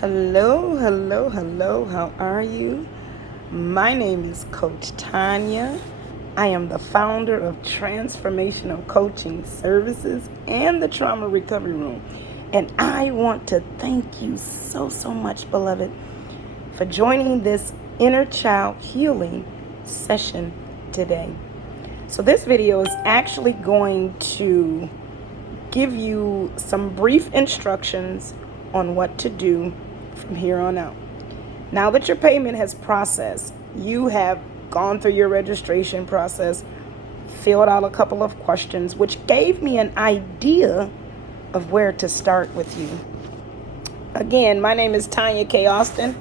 Hello, hello, hello. How are you? My name is Coach Tanya. I am the founder of Transformational Coaching Services and the Trauma Recovery Room. And I want to thank you so much, beloved, for joining this inner child healing session today. So, this video is actually going to give you some brief instructions on what to do from here on out. Now that your payment has processed, you have gone through your registration process, filled out a couple of questions, which gave me an idea of where to start with you. Again, my name is Tanya K. Austin,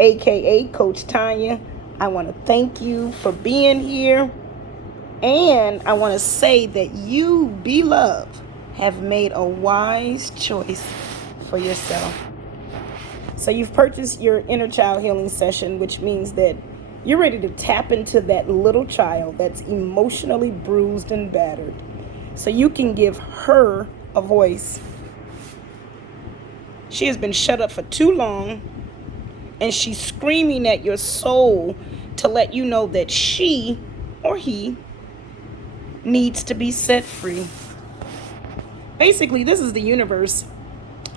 aka Coach Tanya. I want to thank you for being here, and I want to say that you, beloved, have made a wise choice for yourself. So you've purchased your inner child healing session, which means that you're ready to tap into that little child that's emotionally bruised and battered, so you can give her a voice. She has been shut up for too long, and she's screaming at your soul to let you know that she or he needs to be set free. Basically, this is the universe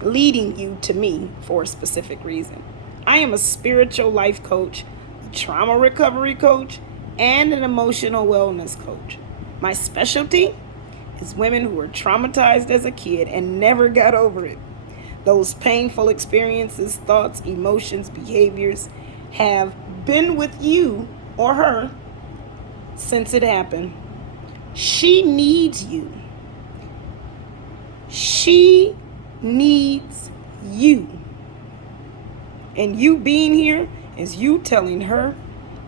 leading you to me for a specific reason. I am a spiritual life coach, a trauma recovery coach, and an emotional wellness coach. My specialty is women who were traumatized as a kid and never got over it. Those painful experiences, thoughts, emotions, behaviors have been with you or her since it happened. She needs you. She needs you. And you being here is you telling her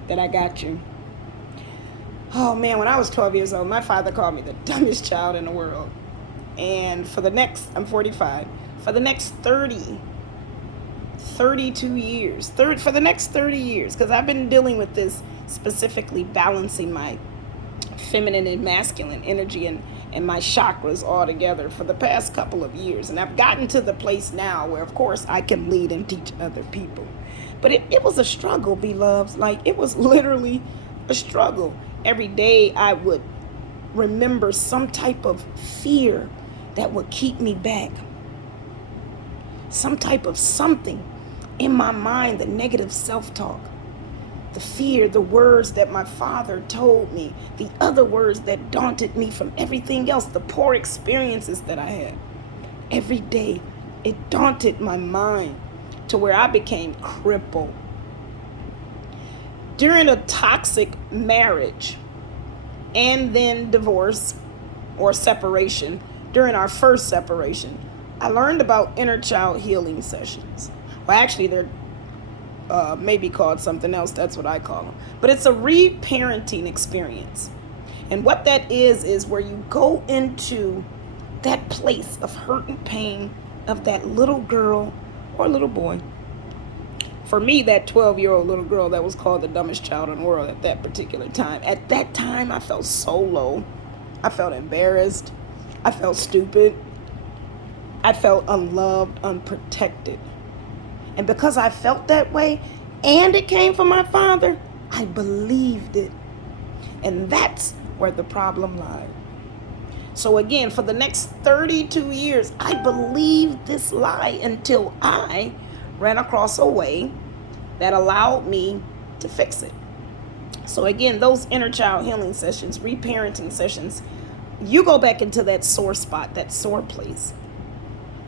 that I got you. Oh man, when I was 12 years old, my father called me the dumbest child in the world. And I'm 45, for the next 32 years, for the next 30 years, because I've been dealing with this, specifically balancing my feminine and masculine energy and my chakras all together for the past couple of years. And I've gotten to the place now where, of course, I can lead and teach other people. But it was a struggle, beloveds. Like, it was literally a struggle. Every day I would remember some type of fear that would keep me back. Some type of something in my mind, the negative self-talk. The fear, the words that my father told me, the other words that daunted me from everything else, the poor experiences that I had. Every day, it daunted my mind to where I became crippled. During a toxic marriage and then divorce or separation, during our first separation, I learned about inner child healing sessions. Well, actually, they're maybe called something else. That's what I call them. But it's a reparenting experience. And what that is where you go into that place of hurt and pain of that little girl or little boy. For me, that 12-year-old little girl that was called the dumbest child in the world at that particular time. At that time, I felt so low. I felt embarrassed. I felt stupid. I felt unloved, unprotected. And because I felt that way, and it came from my father, I believed it. And that's where the problem lied. So again, for the next 32 years, I believed this lie until I ran across a way that allowed me to fix it. So again, those inner child healing sessions, reparenting sessions, you go back into that sore spot, that sore place.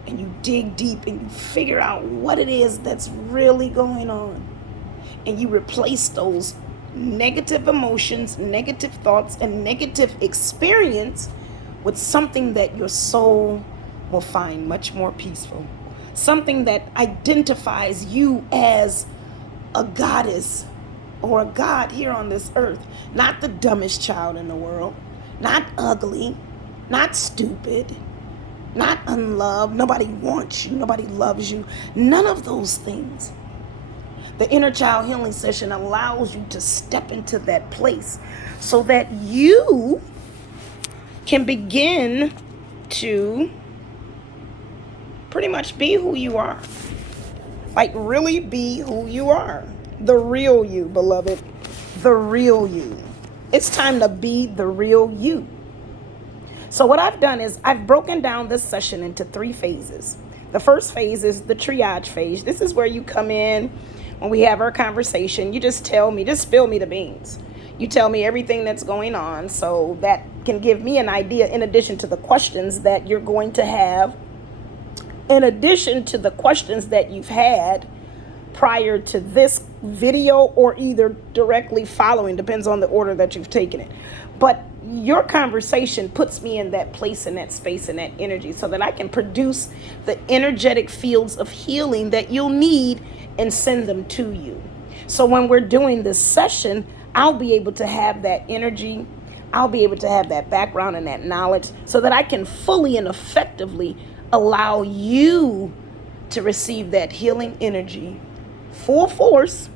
And you dig deep and you figure out what it is that's really going on. And you replace those negative emotions, negative thoughts, and negative experience with something that your soul will find much more peaceful. Something that identifies you as a goddess or a god here on this earth. Not the dumbest child in the world. Not ugly. Not stupid. Not unloved. Nobody wants you. Nobody loves you. None of those things. The inner child healing session allows you to step into that place so that you can begin to pretty much be who you are. Like, really be who you are. The real you, beloved. The real you. It's time to be the real you. So what I've done is I've broken down this session into 3 phases. The first phase is the triage phase. This is where you come in when we have our conversation. You just tell me, just spill me the beans. You tell me everything that's going on, so that can give me an idea, in addition to the questions that you're going to have, in addition to the questions that you've had prior to this video, or either directly following, depends on the order that you've taken it. But your conversation puts me in that place, in that space, in that energy, so that I can produce the energetic fields of healing that you'll need and send them to you. So when we're doing this session, I'll be able to have that energy. I'll be able to have that background and that knowledge, so that I can fully and effectively allow you to receive that healing energy full force,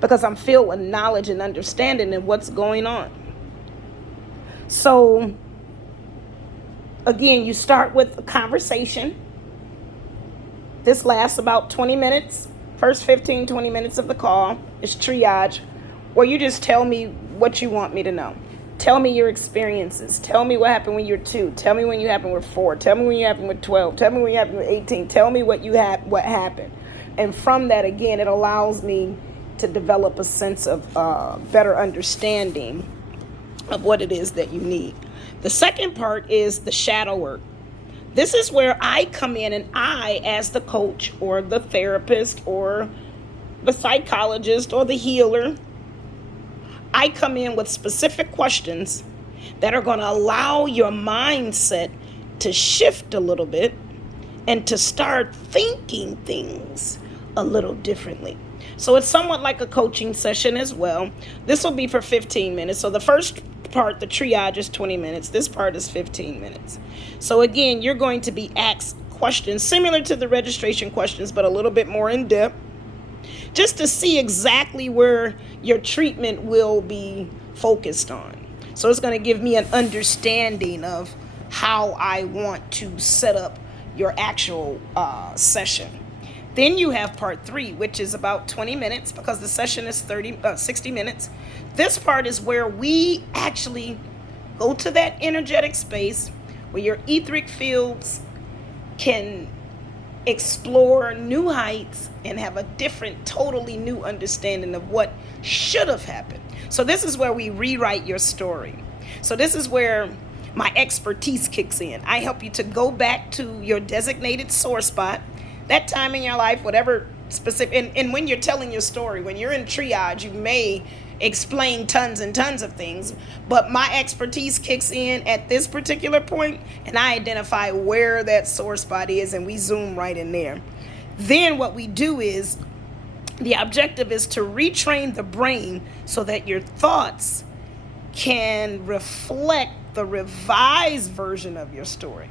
because I'm filled with knowledge and understanding of what's going on. So again, you start with a conversation. This lasts about 20 minutes. First 15, 20 minutes of the call is triage, where you just tell me what you want me to know. Tell me your experiences. Tell me what happened when you're 2. Tell me when you happened with 4. Tell me when you happened with 12. Tell me when you happened with 18. Tell me what happened. And from that, again, it allows me to develop a sense of better understanding of what it is that you need. The second part is the shadow work. This is where I come in, and I, as the coach or the therapist or the psychologist or the healer, I come in with specific questions that are going to allow your mindset to shift a little bit and to start thinking things a little differently. So it's somewhat like a coaching session as well. This will be for 15 minutes. So the first part, the triage, is 20 minutes. This part is 15 minutes. So again, you're going to be asked questions similar to the registration questions, but a little bit more in depth, just to see exactly where your treatment will be focused on. So it's going to give me an understanding of how I want to set up your actual session. Then you have part 3, which is about 20 minutes, because the session is 60 minutes. This part is where we actually go to that energetic space where your etheric fields can explore new heights and have a different, totally new understanding of what should have happened. So this is where we rewrite your story. So this is where my expertise kicks in. I help you to go back to your designated sore spot, that time in your life, whatever specific, and when you're telling your story, when you're in triage, you may explain tons and tons of things, but my expertise kicks in at this particular point, and I identify where that sore spot is, and we zoom right in there. Then what we do is, the objective is to retrain the brain so that your thoughts can reflect the revised version of your story.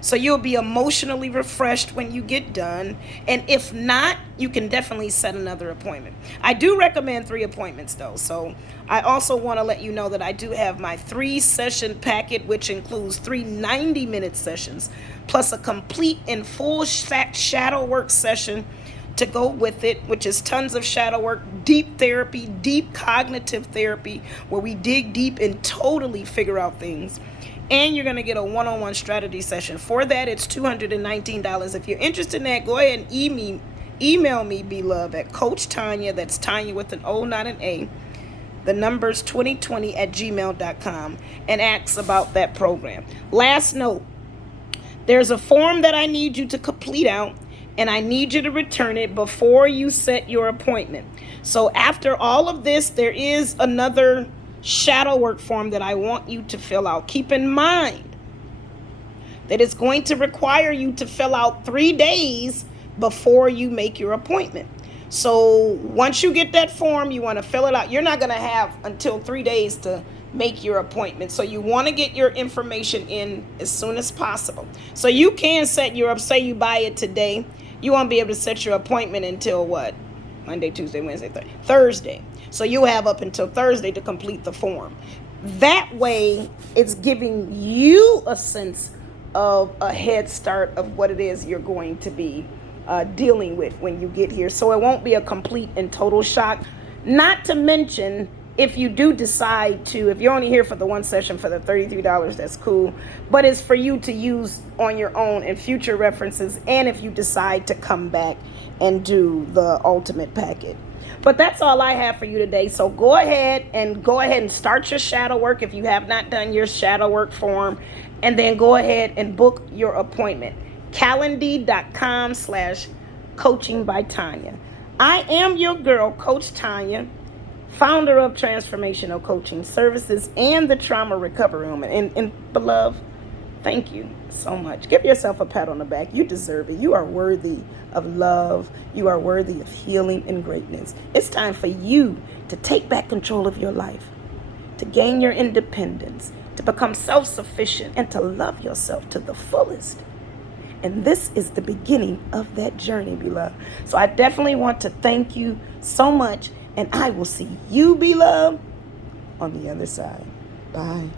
So you'll be emotionally refreshed when you get done. And if not, you can definitely set another appointment. I do recommend 3 appointments though. So I also want to let you know that I do have my 3-session packet, which includes 3 90-minute sessions, plus a complete and full shadow work session to go with it, which is tons of shadow work, deep therapy, deep cognitive therapy, where we dig deep and totally figure out things. And you're going to get a one-on-one strategy session. For that, it's $219. If you're interested in that, go ahead and email me, beloved, at Coach Tanya. That's Tanya with an O, not an A. The number's 2020@gmail.com, and ask about that program. Last note, there's a form that I need you to complete out, and I need you to return it before you set your appointment. So after all of this, there is another shadow work form that I want you to fill out. Keep in mind that it's going to require you to fill out 3 days before you make your appointment. So once you get that form, you want to fill it out. You're not going to have until 3 days to make your appointment. So you want to get your information in as soon as possible. So you can set your up, say you buy it today, you won't be able to set your appointment until what? Monday, Tuesday, Wednesday, Thursday. So you'll have up until Thursday to complete the form. That way, it's giving you a sense of a head start of what it is you're going to be dealing with when you get here. So it won't be a complete and total shock. Not to mention, if you do decide to, if you're only here for the one session for the $33, that's cool. But it's for you to use on your own in future references, and if you decide to come back and do the ultimate packet. But that's all I have for you today. So go ahead and start your shadow work if you have not done your shadow work form. And then go ahead and book your appointment. Calendly.com/coaching by Tanya. I am your girl, Coach Tanya, founder of Transformational Coaching Services and the Trauma Recovery Room. And beloved, thank you so much. Give yourself a pat on the back. You deserve it. You are worthy of love. You are worthy of healing and greatness. It's time for you to take back control of your life, to gain your independence, to become self-sufficient, and to love yourself to the fullest. And this is the beginning of that journey, beloved. So I definitely want to thank you so much. And I will see you, beloved, on the other side. Bye.